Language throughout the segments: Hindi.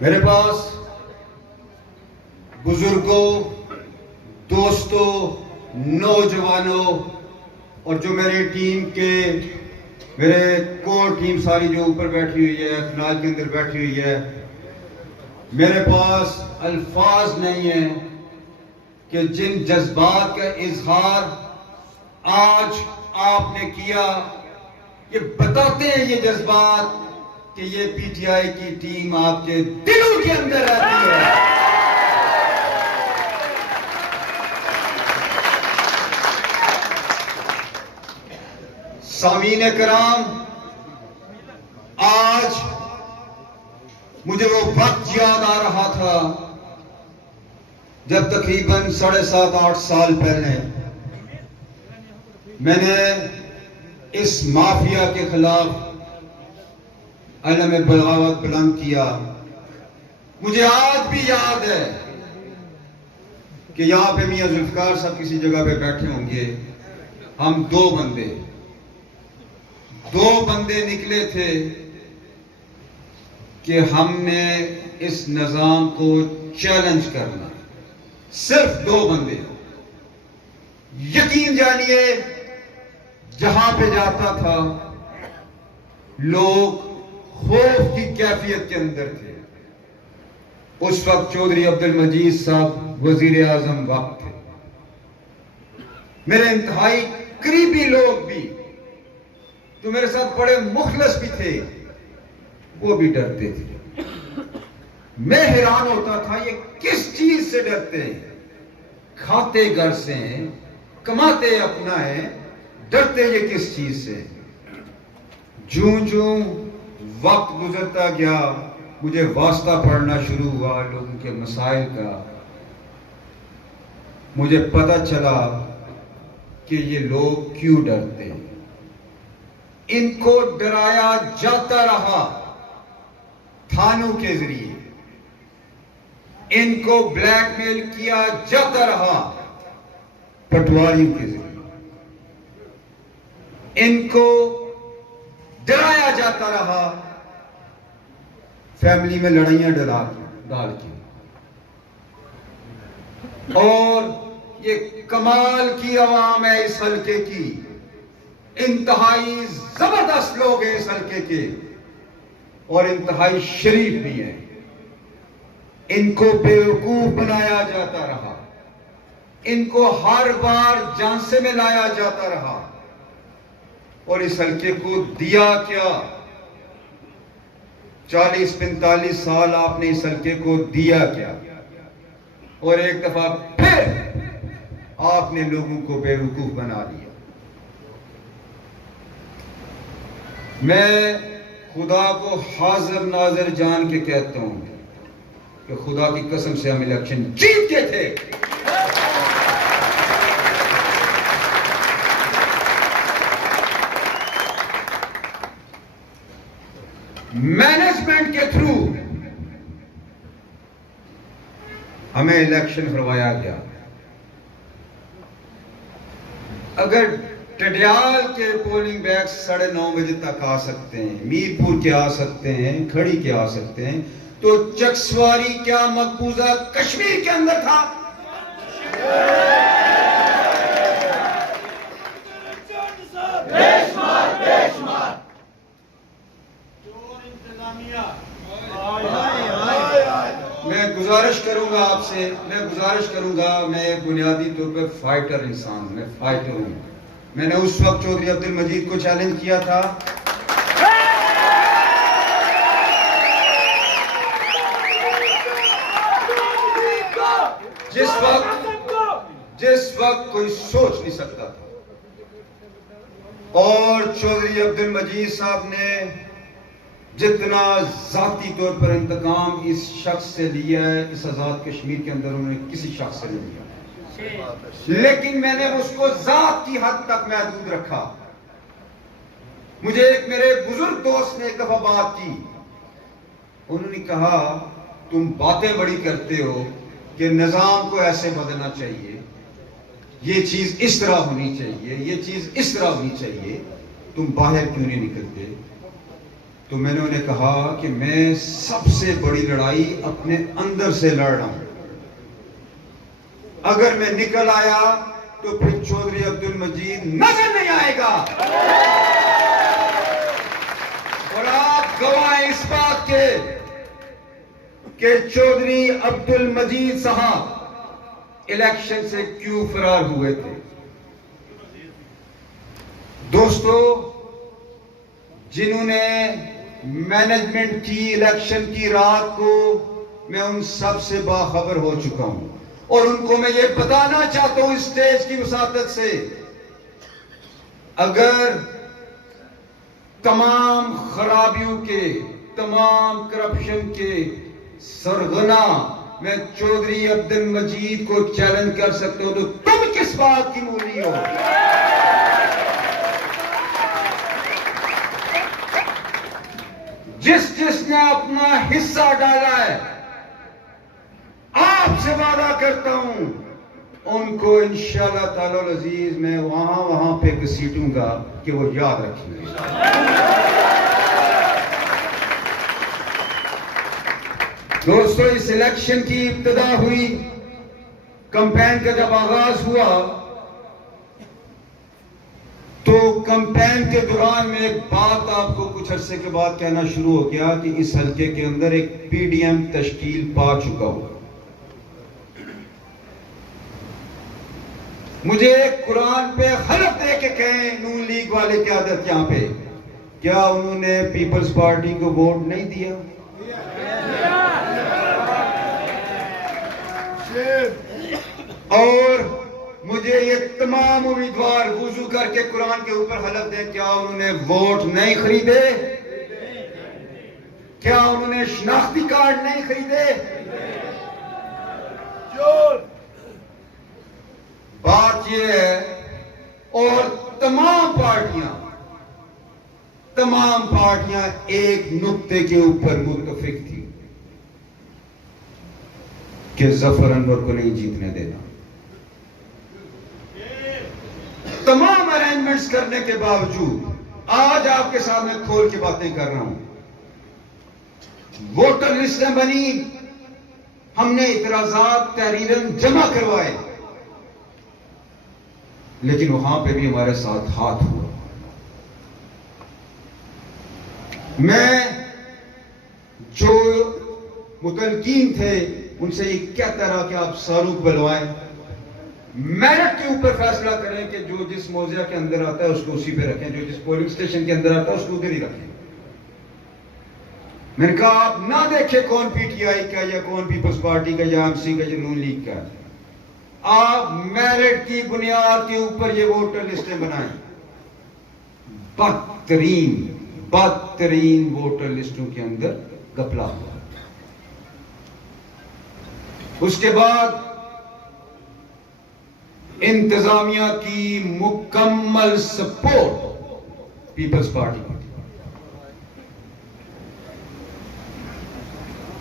मेरे पास बुजुर्गों, दोस्तों, नौजवानों और जो मेरी टीम के मेरे कोर टीम सारी जो ऊपर बैठी हुई है, फिनाल के अंदर बैठी हुई है, मेरे पास अल्फाज नहीं है कि जिन जज्बात का इजहार आज आपने किया, ये बताते हैं ये जज्बात कि ये पीटीआई की टीम आपके दिलों के अंदर रहती है। सामीन कराम, आज मुझे वो वक्त याद आ रहा था जब तकरीबन 7.5-8 साल पहले मैंने इस माफिया के खिलाफ अलम बगावत बुलंद किया। मुझे आज भी याद है कि यहां पे मियां जुल्फकार साहब किसी जगह पे बैठे होंगे, हम दो बंदे निकले थे कि हमने इस निजाम को चैलेंज करना, सिर्फ 2 बंदे। यकीन जानिए जहां पे जाता था लोग खौफ की कैफियत के अंदर थे। उस वक्त चौधरी अब्दुल मजीद साहब वजीर आजम वक्त थे। मेरे इंतहाई करीबी लोग भी तो मेरे साथ बड़े मुखलस भी थे, वो भी डरते थे। मैं हैरान होता था ये किस चीज से डरते हैं? खाते घर से हैं, कमाते अपना है, डरते ये किस चीज से? जूं वक्त गुजरता गया, मुझे वास्ता पढ़ना शुरू हुआ लोगों के मसाइल का। मुझे पता चला कि ये लोग क्यों डरते हैं। इनको डराया जाता रहा थानों के जरिए, इनको ब्लैकमेल किया जाता रहा पटवारियों के जरिए, इनको डराया जाता रहा फैमिली में लड़ाइयां डाल के। और ये कमाल की आवाम है इस हल्के की, इंतहाई जबरदस्त लोग हैं इस हल्के के और इंतहाई शरीफ भी हैं। इनको बेवकूफ बनाया जाता रहा, इनको हर बार झांसे में लाया जाता रहा। और इस हल्के को दिया क्या? 40-45 साल आपने इस हल्के को दिया क्या? और एक दफा फिर आपने लोगों को बेवकूफ बना दिया। मैं खुदा को हाजिर नाजिर जान के कहता हूं कि खुदा की कसम से हम इलेक्शन जीत के थे। मैनेजमेंट के थ्रू हमें इलेक्शन करवाया गया। अगर टडियाल के पोलिंग बैग्स 9:30 बजे तक आ सकते हैं, मीरपुर के आ सकते हैं, खड़ी के आ सकते हैं, तो चकसवारी क्या मकबूजा कश्मीर के अंदर था? मैं गुजारिश करूंगा आपसे, मैं बुनियादी तौर पर फाइटर इंसान, मैं फाइटर हूं। मैंने उस वक्त चौधरी अब्दुल मजीद को चैलेंज किया था। जिस वक्त कोई सोच नहीं सकता था, और चौधरी अब्दुल मजीद साहब ने जितना जाती तौर पर इंतकाम इस शख्स से लिया है, इस आजाद कश्मीर के अंदर उन्होंने किसी शख्स से नहीं लिया, लेकिन मैंने उसको जात की हद तक महदूद रखा। मुझे एक मेरे बुजुर्ग दोस्त ने एक दफा बात की, उन्होंने कहा तुम बातें बड़ी करते हो कि निजाम को ऐसे बदलना चाहिए, ये चीज इस तरह होनी चाहिए, ये चीज इस तरह होनी चाहिए, तुम बाहर क्यों नहीं निकलते? तो मैंने उन्हें कहा कि मैं सबसे बड़ी लड़ाई अपने अंदर से लड़ रहा हूं। अगर मैं निकल आया तो फिर चौधरी अब्दुल मजीद नजर नहीं आएगा। और आप गवाह इस बात के कि चौधरी अब्दुल मजीद साहब इलेक्शन से क्यों फरार हुए थे। दोस्तों, जिन्होंने मैनेजमेंट की इलेक्शन की रात को, मैं उन सब से बाखबर हो चुका हूं, और उनको मैं ये बताना चाहता हूं स्टेज की वसातत से, अगर तमाम खराबियों के, तमाम करप्शन के सरगना मैं चौधरी अब्दुल मजीद को चैलेंज कर सकते हो, तो तुम किस बात की मूली हो? जिसने अपना हिस्सा डाला है, आपसे वादा करता हूं उनको इंशाअल्लाह ताला अजीज मैं वहां पे घसीटूंगा कि वो याद रखेंगे। दोस्तों, इस इलेक्शन की इब्तिदा हुई, कैंपेन का जब आगाज हुआ तो कैंपेन के दौरान में एक बात आपको कुछ अरसे के बाद कहना शुरू हो गया कि इस हल्के के अंदर एक पीडीएम तश्कील पा चुका हो। मुझे कुरान पे हलफ दे के कहें नून लीग वाले की आदत यहां पे, क्या उन्होंने पीपल्स पार्टी को वोट नहीं दिया? और मुझे ये तमाम उम्मीदवार वुजू करके कुरान के ऊपर हलफ दें, क्या उन्होंने वोट नहीं खरीदे? क्या उन्होंने शनाख्ती कार्ड नहीं खरीदे? बात यह है, और तमाम पार्टियां एक नुक्ते के ऊपर मुत्तफिक थी कि जफर अनवर को नहीं जीतने देना। तमाम अरेंजमेंट्स करने के बावजूद आज आपके सामने खोल के बातें कर रहा हूं, वोटर लिस्टें बनी, हमने इतराजात तहरीरन जमा करवाए, लेकिन वहां पे भी हमारे साथ हाथ हुआ। मैं जो मुतलकीन थे उनसे ये कहता रहा कि आप सारूक बुलवाएं, मेरिट के ऊपर फैसला करें कि जो जिस मौजिया के अंदर आता है उसको उसी पे रखें, जो जिस पोलिंग स्टेशन के अंदर आता है उसको उधर ही रखें। मैंने कहा आप ना देखें कौन पीटीआई का या कौन पीपल्स पार्टी का या एमसी का या नून लीग का, आप मेरिट की बुनियाद के ऊपर ये वोटर लिस्टें बनाएं। बदतरीन वोटर लिस्टों के अंदर घपला हुआ। उसके बाद इंतजामिया की मुकम्मल सपोर्ट पीपल्स पार्टी को थी,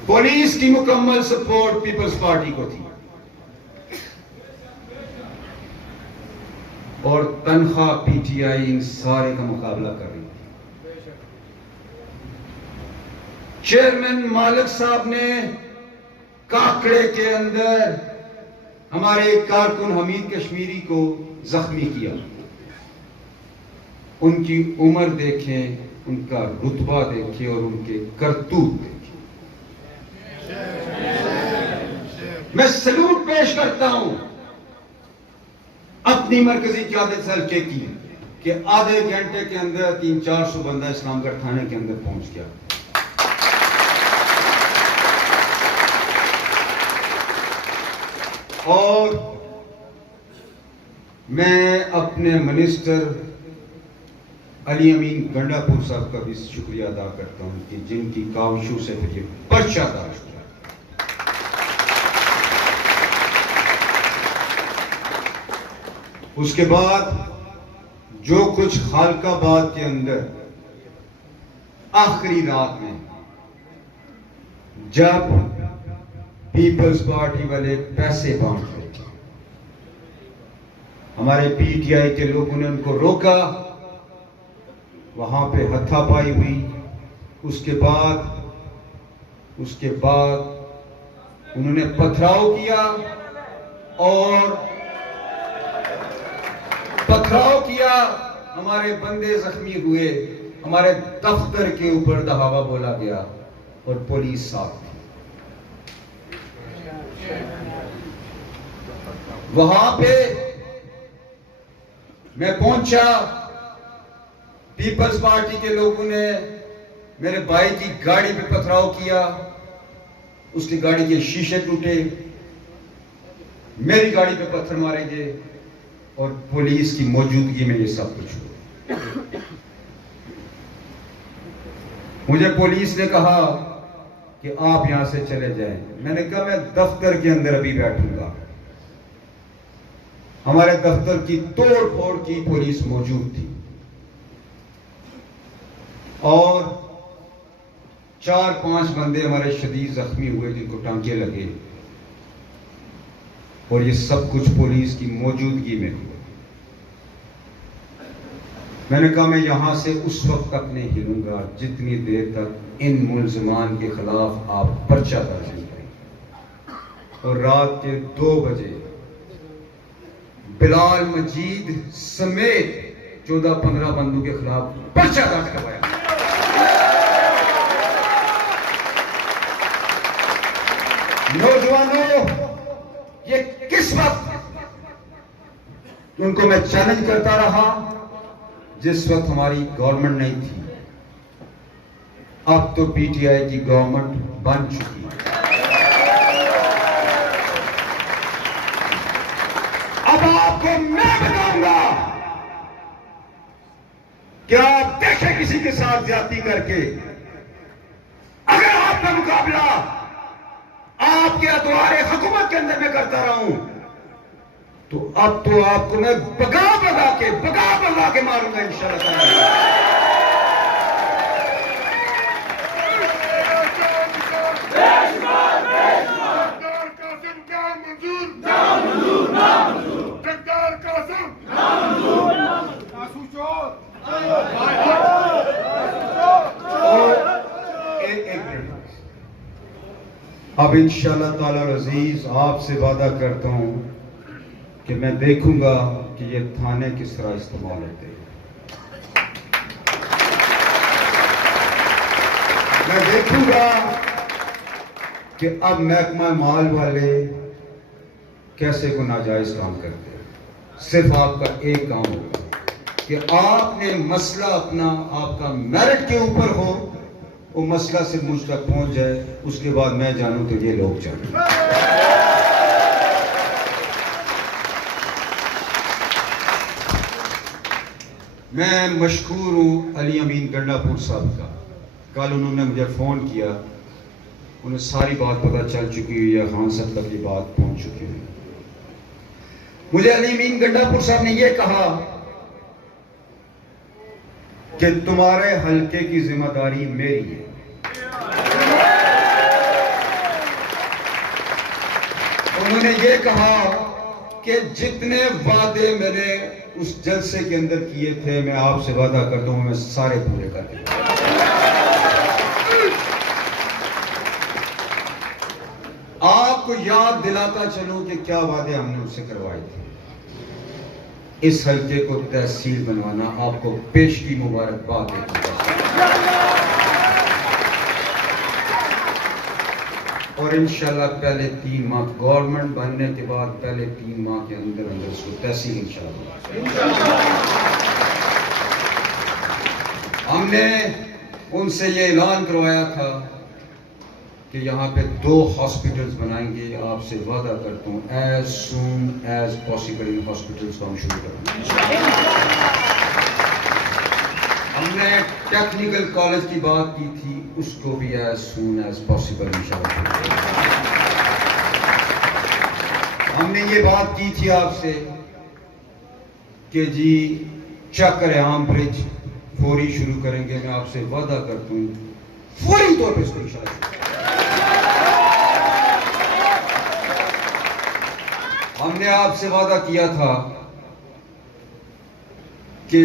पुलिस की मुकम्मल सपोर्ट पीपल्स पार्टी को थी, और तनख्वाह पीटीआई इन सारे का मुकाबला कर रही थी। चेयरमैन मालिक साहब ने काकड़े के अंदर हमारे कारकुन हमीद कश्मीरी को जख्मी किया। उनकी उम्र देखें, उनका रुतबा देखें और उनके करतूत देखें। मैं सलूट पेश करता हूं अपनी मरकजी क़यादत हल्के की, कि आधे घंटे के अंदर 300-400 बंदा इस्लामगढ़ थाने के अंदर पहुंच गया। और मैं अपने मिनिस्टर अली अमीन गंडापुर साहब का भी शुक्रिया अदा करता हूं कि जिनकी काविशों से फिर ये पर्चा दर्ज किया। उसके बाद जो कुछ खालकाबाद के अंदर आखिरी रात में जब पीपल्स पार्टी वाले पैसे बांट रहे थे, हमारे पीटीआई के लोगों ने उनको रोका, वहां पे हथापाई हुई। उसके बाद उन्होंने पथराव किया हमारे बंदे जख्मी हुए, हमारे दफ्तर के ऊपर दहावा बोला गया और पुलिस साथ थी। वहां पे मैं पहुंचा, पीपल्स पार्टी के लोगों ने मेरे भाई की गाड़ी पे पथराव किया, उसकी गाड़ी के शीशे टूटे, मेरी गाड़ी पे पत्थर मारे गए और पुलिस की मौजूदगी में ये सब कुछ हुआ। मुझे पुलिस ने कहा कि आप यहां से चले जाएं। मैंने कहा मैं दफ्तर के अंदर अभी बैठूंगा। हमारे दफ्तर की तोड़ फोड़ की पुलिस मौजूद थी और 4-5 बंदे हमारे शदीद जख्मी हुए जिनको टांके लगे और ये सब कुछ पुलिस की मौजूदगी में हुआ। मैंने कहा मैं यहां से उस वक्त तक नहीं हिलूंगा जितनी देर तक इन मुल्ज़िमान के खिलाफ आप पर्चा दर्ज नहीं करेंगे। और रात के 2 बजे बिलाल मजीद समेत 14-15 बंदों के खिलाफ पर्चा दर्ज करवाया। नौजवानों, ये किस वक्त उनको मैं चैलेंज करता रहा, जिस वक्त हमारी गवर्नमेंट नहीं थी। अब तो पीटीआई की गवर्नमेंट बन चुकी है। अब आपको मैं बताऊंगा कि आप देखें किसी के साथ ज्यादती करके, अगर आपका मुकाबला आपके अतवारे हुकूमत के अंदर में करता रहूं तो अब तो आपको मैं बगा बगा के मारूंगा इंशाअल्लाह। अब इंशाअल्लाह ताला अजीज आपसे वादा करता हूं कि मैं देखूंगा कि ये थाने किस तरह इस्तेमाल होते हैं। मैं देखूंगा कि अब महकमा माल वाले कैसे को नाजायज काम करते हैं। सिर्फ आपका एक काम होगा कि आपने मसला अपना आपका मेरिट के ऊपर हो, वो मसला सिर्फ मुझ तक पहुंच जाए, उसके बाद मैं जानूं तो ये लोग जानूं। मैं मशकूर हूं अली अमीन गंडापुर साहब का। कल उन्होंने मुझे फ़ोन किया, उन्हें सारी बात पता चल चुकी हुई है, खान साहब तक ये बात पहुंच चुकी हुई। मुझे अली अमीन गंडापुर साहब ने यह कहा कि तुम्हारे हल्के की जिम्मेदारी मेरी है। उन्होंने ये कहा कि जितने वादे मैंने उस जलसे के अंदर किए थे, मैं आपसे वादा करता हूं मैं सारे पूरे कर दूंगा। आपको याद दिलाता चलूं कि क्या वादे हमने उनसे करवाए थे। इस हल्के को तहसील बनवाना, आपको पेश की मुबारकबाद देता और इंशाल्लाह पहले 3 माह गवर्नमेंट बनने के बाद पहले 3 माह के अंदर अंदर उसको तहसील इंशाल्लाह हमने उनसे ये ऐलान करवाया था कि यहाँ पे 2 हॉस्पिटल्स बनाएंगे। आपसे वादा करता हूँ एज सून एज पॉसिबल इन हॉस्पिटल्स को हम शुरू करेंगे। हमने टेक्निकल कॉलेज की बात की थी, उसको भी एज सून एज पॉसिबल इंशाल्लाह। हमने ये बात की थी आपसे कि जी चक्र-ए-आम ब्रिज फौरी शुरू करेंगे। मैं आपसे वादा करता हूँ फौरी तौर पर इसको इंशाल्लाह। हमने आपसे वादा किया था कि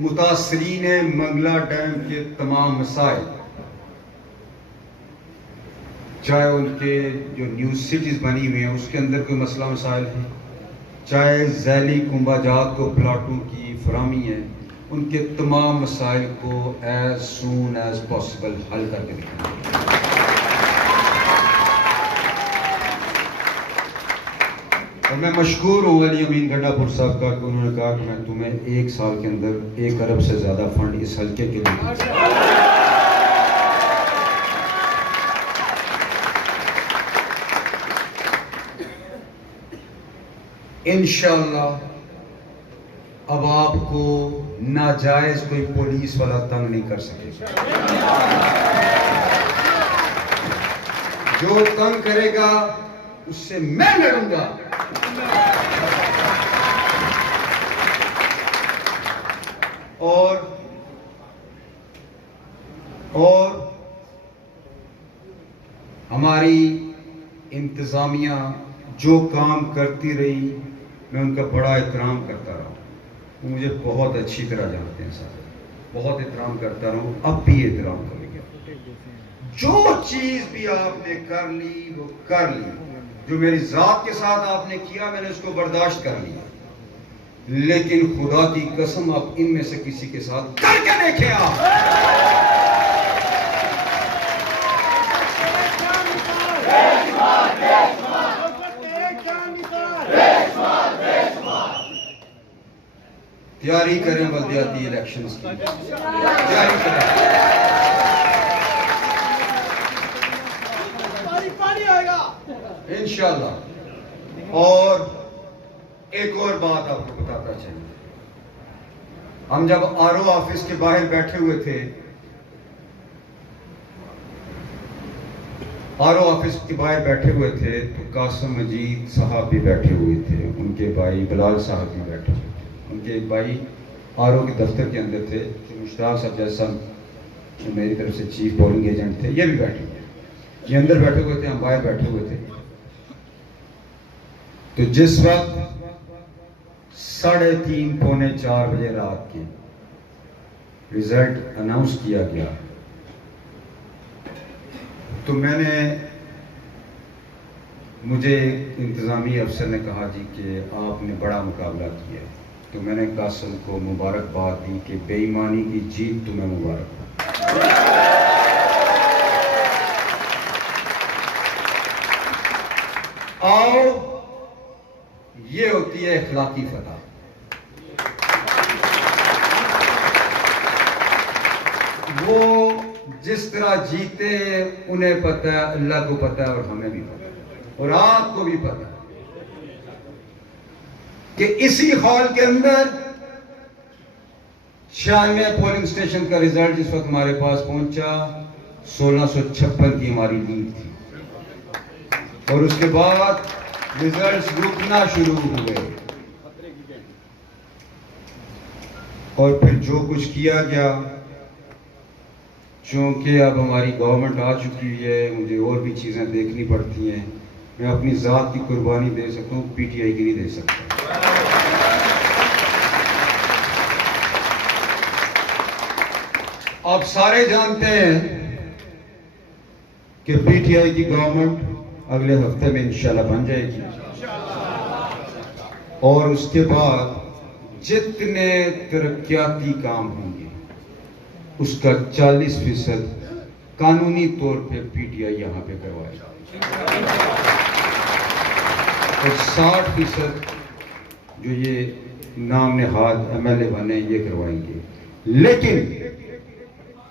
मुतासरीन मंगला डैम के तमाम मसाइल, चाहे उनके जो न्यू सिटीज बनी हुई हैं उसके अंदर कोई मसला मसाइल है, चाहे जैली कुंभाजात को प्लाटों की फराहमी है, उनके तमाम मसाइल को एज सून एज पॉसिबल हल करके दिखाएंगे। और मैं मशकूर हूँ अली अमीन गंडापुर साहब का कि उन्होंने कहा कि मैं तुम्हें 1 साल के अंदर 1 अरब से ज़्यादा फंड इस हल्के के लिए। इंशाअल्लाह अब आपको नाजायज कोई पुलिस वाला तंग नहीं कर सकेगा। जो तंग करेगा उससे मैं लड़ूंगा। और हमारी इंतजामिया जो काम करती रही, मैं उनका बड़ा एहतराम करता रहा। वो मुझे बहुत अच्छी तरह जानते हैं साहब, बहुत एहतराम करता रहा हूँ, अब भी एहतराम करेंगे। जो चीज भी आपने कर ली वो कर ली, जो मेरी जात के साथ आपने किया मैंने उसको बर्दाश्त कर लिया, लेकिन खुदा की कसम आप इनमें से किसी के साथ करके देखें। आप तैयारी करें बल्दियाती इलेक्शंस की, तैयारी करें। इंशाल्लाह। और एक और बात आपको बताता चाहिए, हम जब आरओ ऑफिस के बाहर बैठे हुए थे, आरओ ऑफिस के बाहर बैठे हुए थे तो कासिम मजीद साहब भी बैठे हुए थे, उनके भाई बिलाल साहब भी बैठे हुए थे, उनके एक भाई आरओ के दफ्तर के अंदर थे, मुश्ताक साहब जैसा मेरी तरफ से चीफ पोलिंग एजेंट थे, ये भी बैठे हुए, ये अंदर बैठे हुए थे, हम बाहर बैठे हुए थे। तो जिस वक्त 3:30 पौने 4 बजे रात के रिजल्ट अनाउंस किया गया तो मुझे इंतजामी अफसर ने कहा जी कि आपने बड़ा मुकाबला किया है, तो मैंने कासिम को मुबारकबाद दी कि बेईमानी की जीत तुम्हें मुबारक। आओ, ये होती है इखलाकी फतह। वो जिस तरह जीते उन्हें पता है, अल्लाह को पता है और हमें भी पता है और आपको भी पता है कि इसी हॉल के अंदर 96 पोलिंग स्टेशन का रिजल्ट जिस वक्त हमारे पास पहुंचा 1656 की हमारी लीड थी, और उसके बाद रिजल्ट्स रुकना शुरू हुए और फिर जो कुछ किया गया, चूंकि अब हमारी गवर्नमेंट आ चुकी है, मुझे और भी चीज़ें देखनी पड़ती हैं, मैं अपनी ज़ात की कुर्बानी दे सकता हूँ, पीटीआई की नहीं दे सकता। आप सारे जानते हैं कि पीटीआई की गवर्नमेंट अगले हफ्ते में इंशाल्लाह बन जाएगी, और उसके बाद जितने तरक्याती काम होंगे उसका 40% कानूनी तौर पे पीटीआई यहाँ पे करवाएगा और 60% जो ये नाम नेहाद एमएलए बने ये करवाएंगे। लेकिन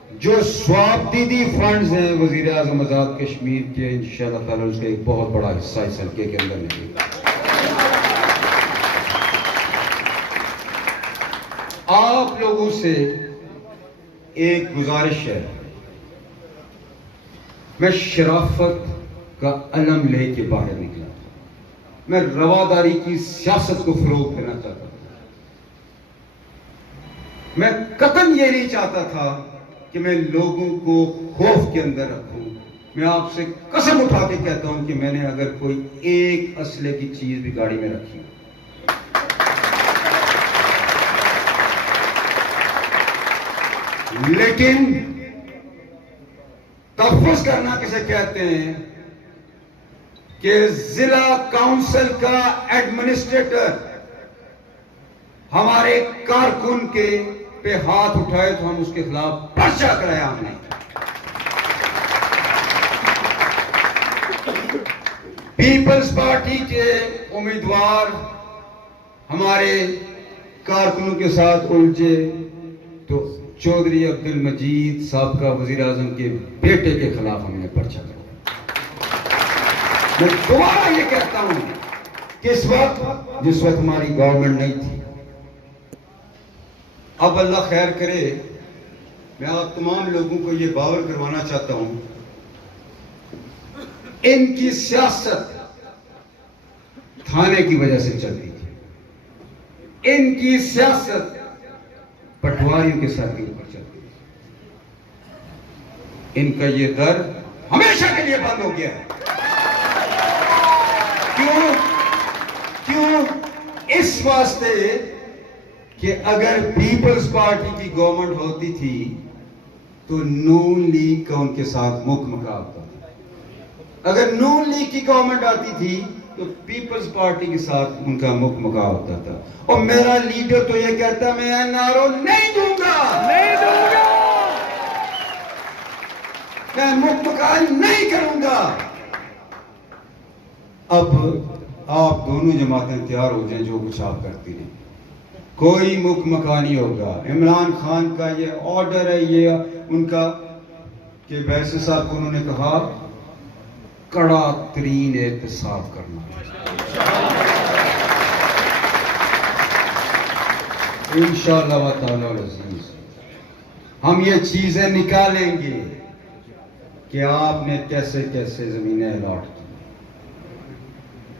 जो स्वाबदीदी फंड्स हैं वजीर आजम आजाद कश्मीर के, इंशाअल्लाह ताला उसका एक बहुत बड़ा हिस्सा इस हल्के के अंदर निकलेगा। आप लोगों से एक गुजारिश है, मैं शराफत का अलम लेके बाहर निकला था, मैं रवादारी की सियासत को फरोग देना चाहता था। मैं कतन ये नहीं चाहता था कि मैं लोगों को खौफ के अंदर रखूं। मैं आपसे कसम उठा के कहता हूं कि मैंने अगर कोई एक असले की चीज भी गाड़ी में रखी, लेकिन तहफ़्फ़ुज़ करना किसे कहते हैं कि जिला काउंसिल का एडमिनिस्ट्रेटर हमारे कारकुन के पे हाथ उठाए तो हम उसके खिलाफ पर्चा कराया हमने। पीपल्स पार्टी के उम्मीदवार हमारे कारकुनों के साथ उलझे तो चौधरी अब्दुल मजीद साहब का वजीर आजम के बेटे के खिलाफ हमने पर्चा कराया। मैं दोबारा ये कहता हूं कि इस वक्त जिस वक्त हमारी गवर्नमेंट नहीं थी, अब अल्लाह खैर करे, मैं आप तमाम लोगों को ये बावर करवाना चाहता हूं, इनकी सियासत थाने की वजह से चलती थी, इनकी सियासत पटवारियों के साथ के ऊपर चलती थी। इनका ये दर हमेशा के लिए बंद हो गया है। क्यों? क्यों? इस वास्ते कि अगर पीपल्स पार्टी की गवर्नमेंट होती थी तो नून लीग का उनके साथ मुकमका होता था। अगर नून लीग की गवर्नमेंट आती थी तो पीपल्स पार्टी के साथ उनका मुकमका होता था। और मेरा लीडर तो ये कहता, मैं एनआरओ नहीं दूंगा, नहीं दूंगा, मैं मुकमका नहीं करूंगा। अब आप दोनों जमातें तैयार हो जाएं, जो कुछ आप करती रही, कोई मुकमका नहीं होगा। इमरान खान का ये ऑर्डर है, ये उनका कि वैसे साहब को उन्होंने कहा कड़ा तरीन एहतसाब करना। इंशाअल्लाह ताला अज़ीज़ हम ये चीजें निकालेंगे कि आपने कैसे कैसे जमीनें अलॉट की।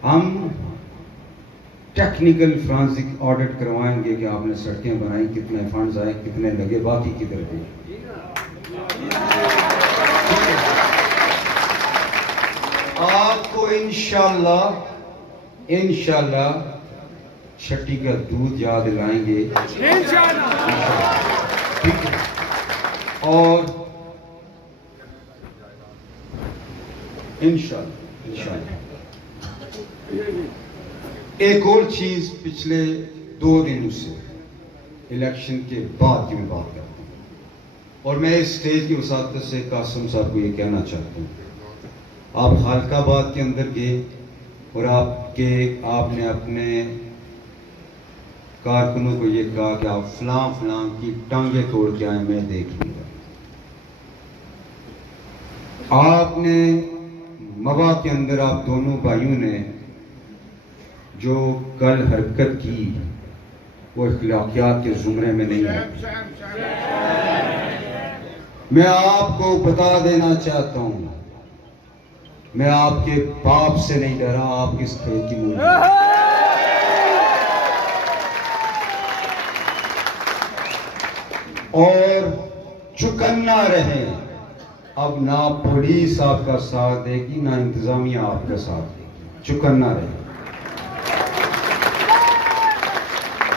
हम टेक्निकल फ्रांसिक ऑडिट करवाएंगे कि आपने सड़कें बनाई, कितने फंड्स आए, कितने लगे, बाकी किधर गए। आपको इंशाल्लाह छठी का दूध याद दिलाएंगे ठीक है। और इंशाल्लाह एक और चीज, पिछले 2 दिनों से इलेक्शन के बाद की मैं बात करता हूं और मैं इस स्टेज की वसात से कासिम साहब को ये कहना चाहता हूं, आप खालकाबाद के अंदर गए और आपने अपने कारकुनों को ये कहा कि आप फलां की टांगे तोड़ के आए, मैं देख लूंगा। आपने मवा के अंदर आप दोनों भाइयों ने जो कल हरकत की वो इख्लाकियात के जुमरे में नहीं है। मैं आपको बता देना चाहता हूं, मैं आपके बाप से नहीं डरा, आप किस खेत की मूली। और चुकन्ना रहे, अब ना पुलिस आपका साथ देगी ना इंतजामिया आपका साथ देगी, चुकन्ना रहे।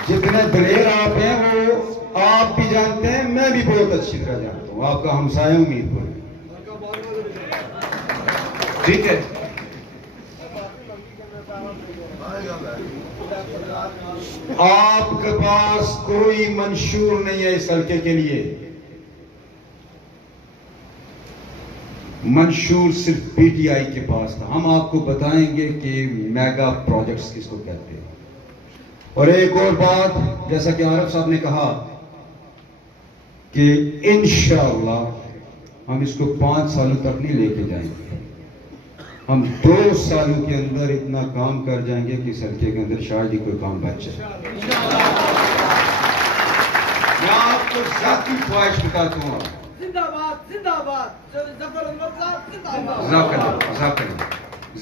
जितने दलेर आप हैं वो आप भी जानते हैं, मैं भी बहुत अच्छी तरह जानता हूं, आपका हमसाया मीरपुर, ठीक है। आपके पास कोई मंशूर नहीं है इस हल्के के लिए, मंशूर सिर्फ पीटीआई के पास था। हम आपको बताएंगे कि मेगा प्रोजेक्ट्स किसको कहते हैं। और एक और बात, जैसा कि आरफ साहब ने कहा कि इंशाअल्लाह हम इसको 5 सालों तक नहीं लेके जाएंगे, हम 2 सालों के अंदर इतना काम कर जाएंगे कि इस हल्के के अंदर शायद ही कोई काम बच जाए। मैं आपको जाती ख्वाहिश बताता हूँ,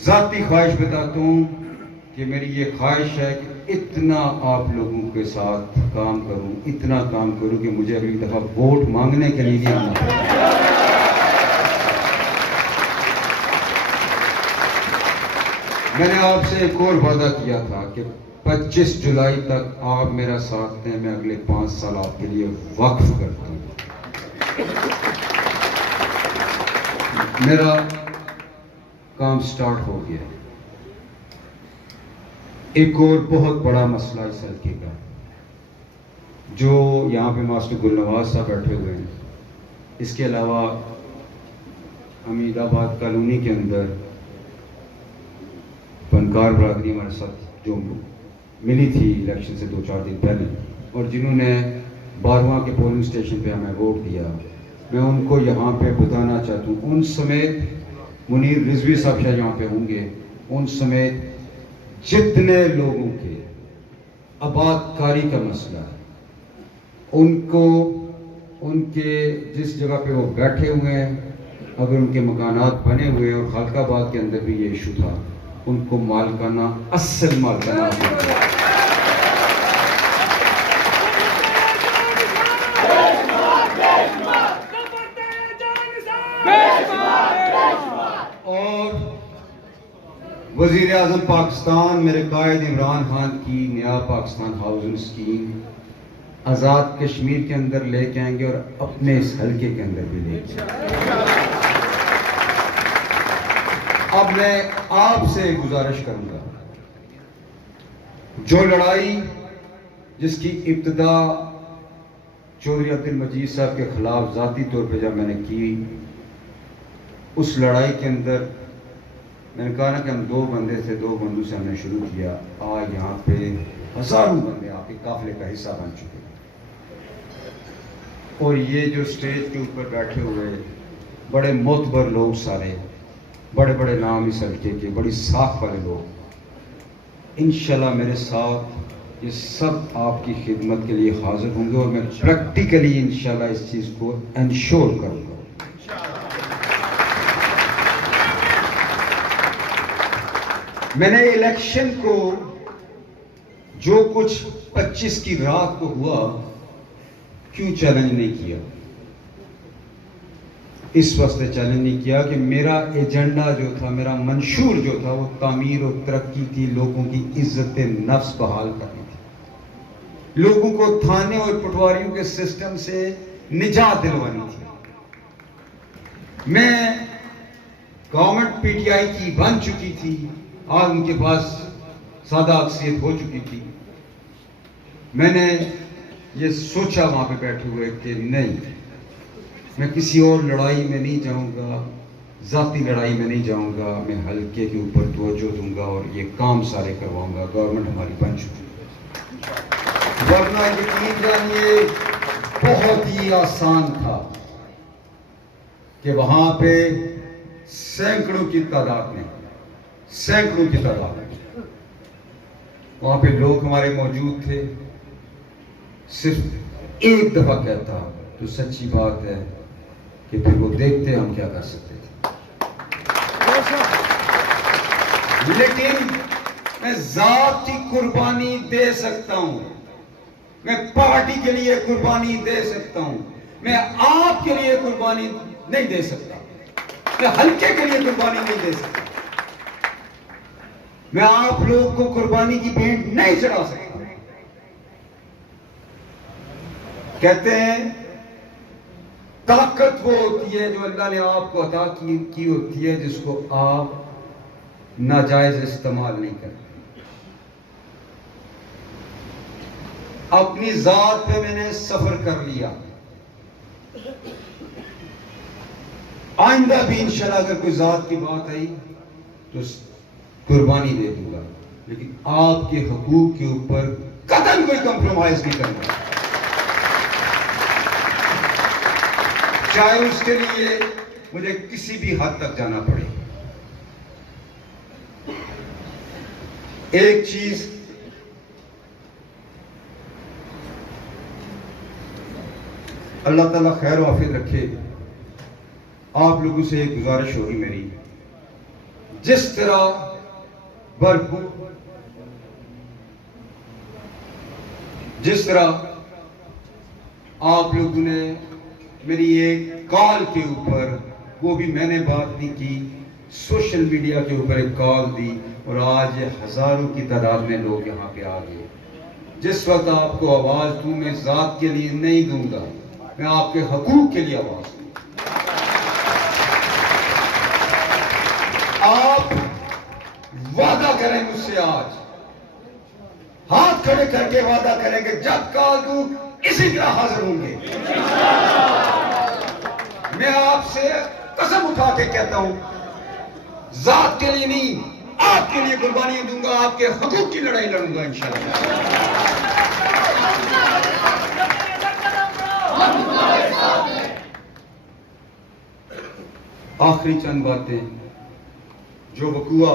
जाती ख्वाहिश बताता हूँ कि मेरी ये ख्वाहिश है कि इतना आप लोगों के साथ काम करूं, इतना काम करूं कि मुझे अगली दफा वोट मांगने के लिए नहीं आना पड़े। मैंने आपसे एक और वादा किया था कि 25 जुलाई तक आप मेरा साथ दें, मैं अगले 5 साल आपके लिए वक्फ करता हूं। मेरा काम स्टार्ट हो गया। एक और बहुत बड़ा मसला इस हल्के का, जो यहाँ पे मास्टर गुलनवाज साहब बैठे हुए हैं, इसके अलावा हमीदाबाद कॉलोनी के अंदर फनकार बरादरी हमारे साथ जो मिली थी इलेक्शन से 2-4 दिन पहले, और जिन्होंने 12वां के पोलिंग स्टेशन पे हमें वोट दिया, मैं उनको यहाँ पे बताना चाहता हूँ, उन समेत मुनीर रिजवी साहब शायद यहाँ पे होंगे, उन समेत जितने लोगों के आबादकारी का मसला है, उनको उनके जिस जगह पे वो बैठे हुए हैं, अगर उनके मकानात बने हुए हैं, और खलकाबाद के अंदर भी ये इशू था, उनको मालकाना, असल मालकाना और वजीर आजम पाकिस्तान मेरे कायद इमरान खान की नया पाकिस्तान हाउसिंग स्कीम आज़ाद कश्मीर के अंदर लेके आएंगे और अपने इस हल्के के अंदर भी लेके आएंगे। अब मैं आपसे गुजारिश करूंगा, जो लड़ाई जिसकी इब्तिदा चौधरी अब्दुल मजीद साहब के खिलाफ जाती तौर पे जब मैंने की, उस लड़ाई के अंदर मैंने कहा ना कि हम 2 बंदे थे, 2 बंदों से हमने शुरू किया, आज यहाँ पे हजारों बंदे आपके काफिले का हिस्सा बन चुके हैं। और ये जो स्टेज के ऊपर बैठे हुए बड़े मोतबर लोग, सारे बड़े बड़े नाम इस हल्के के, बड़ी साख वाले लोग, इंशाल्लाह मेरे साथ ये सब आपकी खिदमत के लिए हाजिर होंगे, और मैं प्रैक्टिकली इंशाल्लाह इस चीज़ को इंश्योर करूँगा। मैंने इलेक्शन को जो कुछ 25 की रात को हुआ, क्यों चैलेंज नहीं किया? इस वास्ते चैलेंज नहीं किया कि मेरा एजेंडा जो था, मेरा मंशूर जो था, वो तामीर और तरक्की थी, लोगों की इज्जत नफ्स बहाल करनी थी, लोगों को थाने और पटवारियों के सिस्टम से निजात दिलवानी थी। मैं गवर्नमेंट पीटीआई की बन चुकी थी, आज उनके पास सादा अक्सियत हो चुकी थी। मैंने ये सोचा वहां पे बैठे हुए कि नहीं, मैं किसी और लड़ाई में नहीं जाऊंगा, जाती लड़ाई में नहीं जाऊंगा, मैं हल्के के ऊपर तवज्जो दूंगा और ये काम सारे करवाऊंगा। गवर्नमेंट हमारी बन चुकी है, वरना यकीन जानिए बहुत ही आसान था कि वहां पे सैकड़ों की तादाद में, सैकड़ों की तादाद में वहां पे लोग हमारे मौजूद थे। सिर्फ एक दफा कहता तो सच्ची बात है कि फिर वो देखते हम क्या कर सकते थे। लेकिन मैं जात की कुर्बानी दे सकता हूं, मैं पार्टी के लिए कुर्बानी दे सकता हूं, मैं आपके लिए कुर्बानी नहीं दे सकता, मैं हल्के के लिए कुर्बानी नहीं दे सकता, मैं आप लोगों को कुर्बानी की भेंट नहीं चढ़ा सकता। कहते हैं ताकत वो होती है जो अल्लाह ने आपको अता की होती है, जिसको आप नाजायज इस्तेमाल नहीं करते। अपनी जात पे मैंने सफर कर लिया, आइंदा भी इंशाल्लाह अगर कोई जात की बात आई तो कुर्बानी दे दूंगा, लेकिन आपके हुकूक के ऊपर कतई कोई कंप्रोमाइज नहीं करूंगा। चाहे उसके लिए मुझे किसी भी हद तक जाना पड़े। एक चीज अल्लाह ताला खैर आफियत रखे, आप लोगों से एक गुजारिश होगी मेरी, जिस तरह आप लोगों ने मेरी एक कॉल के ऊपर, वो भी मैंने बात नहीं की, सोशल मीडिया के ऊपर एक कॉल दी और आज हजारों की तादाद में लोग यहाँ पे आ गए। जिस वक्त आपको आवाज दूं, मैं जात के लिए नहीं दूंगा, मैं आपके हकूक के लिए आवाज दूंगा। आप वादा करें मुझसे, आज हाथ खड़े करके वादा करेंगे, जब कॉल दूं इसी तरह हाजिर होंगे। मैं आपसे कसम उठा के कहता हूं, जात के लिए नहीं, आपके लिए कुर्बानियां दूंगा, आपके हकूक की लड़ाई लड़ूंगा इंशाअल्लाह। आखिरी चंद बातें, जो वकुआ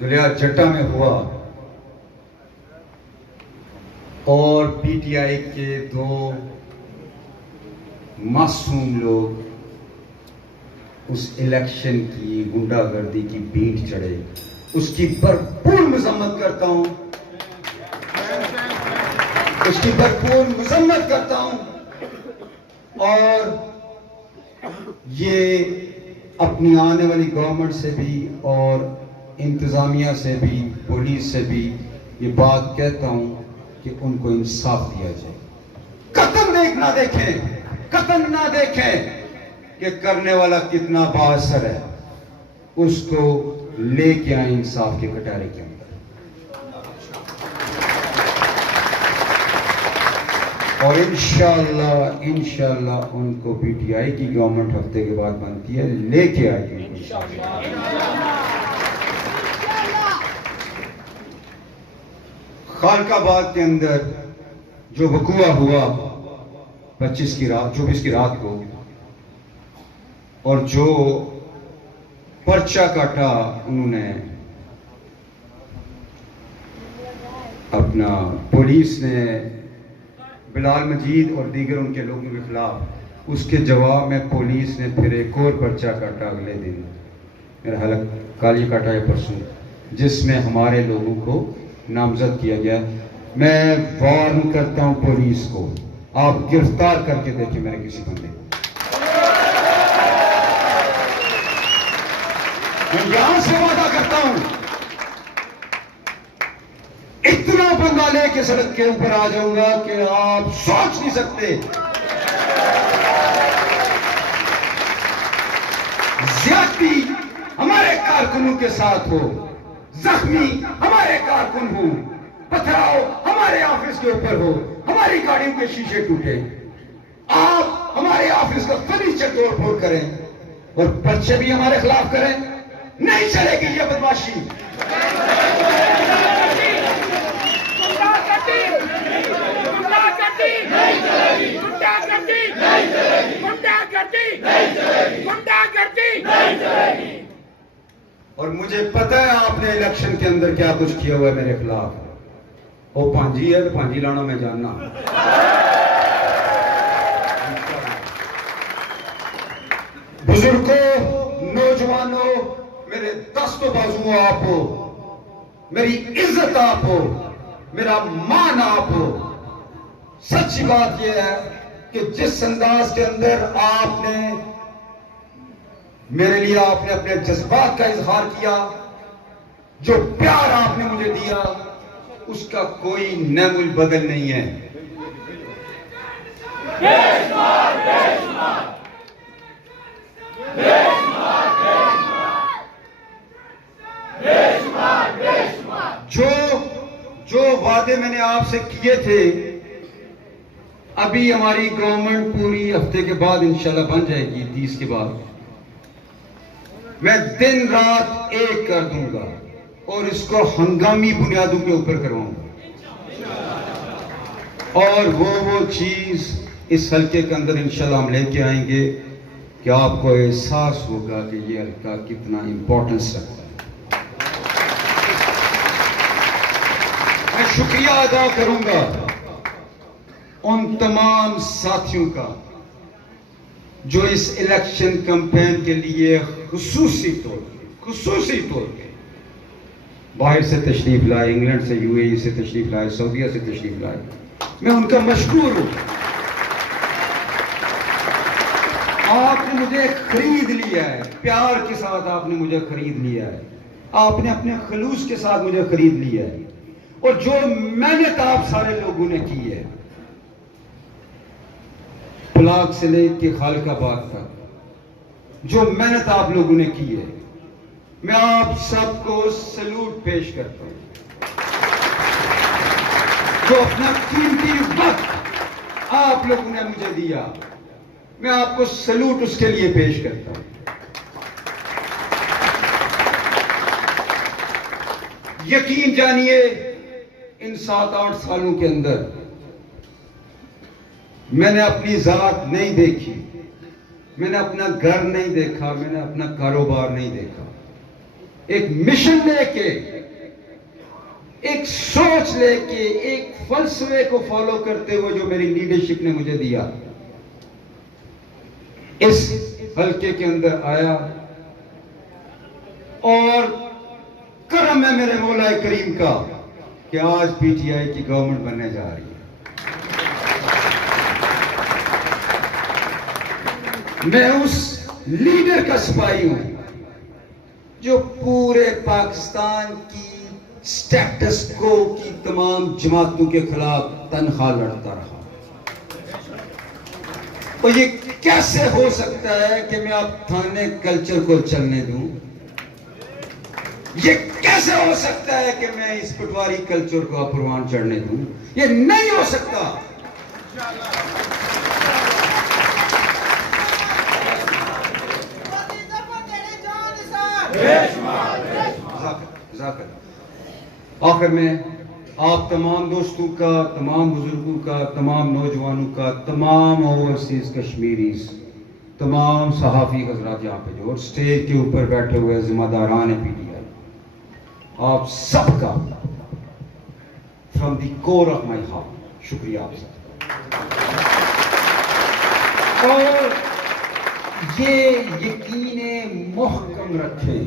दरिया जट्टा में हुआ और पीटीआई के दो मासूम लोग उस इलेक्शन की गुंडागर्दी की बीट चढ़े, उसकी भरपूर मजम्मत करता हूं, उसकी भरपूर मजम्मत करता हूं। और ये अपनी आने वाली गवर्नमेंट से भी और इंतजामिया से भी, पुलिस से भी ये बात कहता हूं कि उनको इंसाफ दिया जाए। कत्ल ना देखें कि करने वाला कितना बाअसर है, उसको लेके आए इंसाफ के कटारे के अंदर। और इंशाअल्लाह उनको पीटीआई की गवर्नमेंट हफ्ते के बाद बनती है, लेके आएगी। खालकाबाद के अंदर जो वकुआ हुआ 24 की रात को, और जो पर्चा काटा उन्होंने अपना, पुलिस ने बिलाल मजीद और दीगर उनके लोगों के खिलाफ, उसके जवाब में पुलिस ने फिर एक और पर्चा काटा अगले दिन, मेरा हालत काली काटा है परसों, जिसमें हमारे लोगों को नामजद किया गया। मैं वार्न करता हूं पुलिस को, आप गिरफ्तार करके देखिए मेरे किसी बंदे को। मैं यहां से वादा करता हूं, इतना बंगाले के सड़क के ऊपर आ जाऊंगा कि आप सोच नहीं सकते। ज्यादती हमारे कारकुनों के साथ हो, जख्मी हमारे कारकुन हो, पथराव हमारे ऑफिस के ऊपर हो, हमारी गाड़ियों के शीशे टूटे, आप हमारे ऑफिस का फर्नीचर तोड़फोड़ करें और पर्चे भी हमारे खिलाफ करें, नहीं चलेगी ये बदमाशी। और मुझे पता है आपने इलेक्शन के अंदर क्या कुछ किया हुआ है मेरे खिलाफ। वो भांजी है तो भांजी लाना मैं जानना। बुजुर्गों, नौजवानों, मेरे दस्तों बाजुओं आप हो, मेरी इज्जत आप हो, मेरा मान आप हो। सच्ची बात यह है कि जिस अंदाज के अंदर आपने मेरे लिए, आपने अपने जज्बात का इजहार किया, जो प्यार आपने मुझे दिया, उसका कोई नमुल बदल नहीं है। जो वादे मैंने आपसे किए थे, अभी हमारी गवर्नमेंट पूरी हफ्ते के बाद इंशाल्लाह बन जाएगी, 30 के बाद मैं दिन रात एक कर दूंगा और इसको हंगामी बुनियादों के ऊपर करवाऊंगा। और वो चीज इस हल्के के अंदर इंशाल्लाह हम लेके आएंगे कि आपको एहसास होगा कि ये हल्का कितना इंपॉर्टेंस रखता है। मैं शुक्रिया अदा करूंगा उन तमाम साथियों का जो इस इलेक्शन कैंपेन के लिए खुसूसी तौर पे बाहर से तशरीफ लाए, इंग्लैंड से, यूएई से तशरीफ लाए, सऊदीया से तशरीफ लाए। मैं उनका मशकूर हूं। आपने मुझे खरीद लिया है, प्यार के साथ आपने मुझे खरीद लिया है, आपने अपने खलूस के साथ मुझे खरीद लिया है। और जो मेहनत आप सारे लोगों ने की है, पुलाग से लेके खालिकाबाद तक, जो मेहनत आप लोगों ने की है, मैं आप सबको सैल्यूट पेश करता हूं। जो अपना कीमती वक्त आप लोगों ने मुझे दिया, मैं आपको सैल्यूट उसके लिए पेश करता हूं। यकीन जानिए, इन 7-8 सालों के अंदर मैंने अपनी जात नहीं देखी, मैंने अपना घर नहीं देखा, मैंने अपना कारोबार नहीं देखा। एक मिशन लेके, एक सोच लेके, एक फलसफे को फॉलो करते हुए जो मेरी लीडरशिप ने मुझे दिया, इस हल्के के अंदर आया। और करम है मेरे मौला करीम का कि आज पीटीआई की गवर्नमेंट बनने जा रही है। मैं उस लीडर का सिपाही हूं जो पूरे पाकिस्तान की स्टेटस को की तमाम जमातों के खिलाफ तनखा लड़ता रहा। और ये कैसे हो सकता है कि मैं अब थाने कल्चर को चलने दूं? ये कैसे हो सकता है कि मैं इस पटवारी कल्चर को अपरवान चढ़ने दूं? ये नहीं हो सकता। आखिर में आप तमाम दोस्तों का, तमाम बुजुर्गों का, तमाम नौजवानों का, तमाम ओवरसीज कश्मीरीज, तमाम सहाफ़ी हजरात यहाँ पे जो स्टेज के ऊपर बैठे हुए जिम्मेदारान है पीटीआई, आप सबका from the core of my heart शुक्रिया आप सबका। और ये यकीने मुहकम रखें,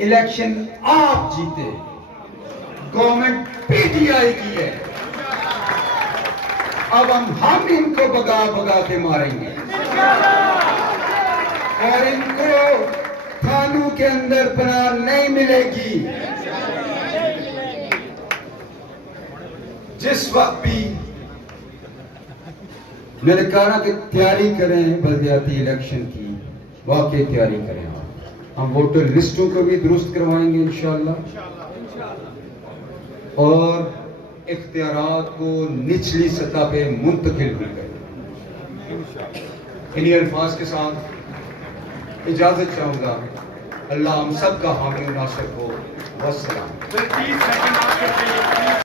इलेक्शन आप जीते, गवर्नमेंट पीटीआई की है। अब हम इनको भगा के मारेंगे और इनको थानों के अंदर पनाह नहीं मिलेगी। जिस वक्त भी मैंने कहा कि तैयारी करें बल्दियाती इलेक्शन की, वाकई तैयारी करें। हम वोटर लिस्टों को भी दुरुस्त करवाएंगे इंशाअल्लाह और इख्तियारात को निचली सतह पे मुंतकिल भी करेंगे। इन्हीं अल्फाज के साथ इजाजत चाहूंगा। अल्लाह हम सब का हामी नासिर हो। वस्सलाम।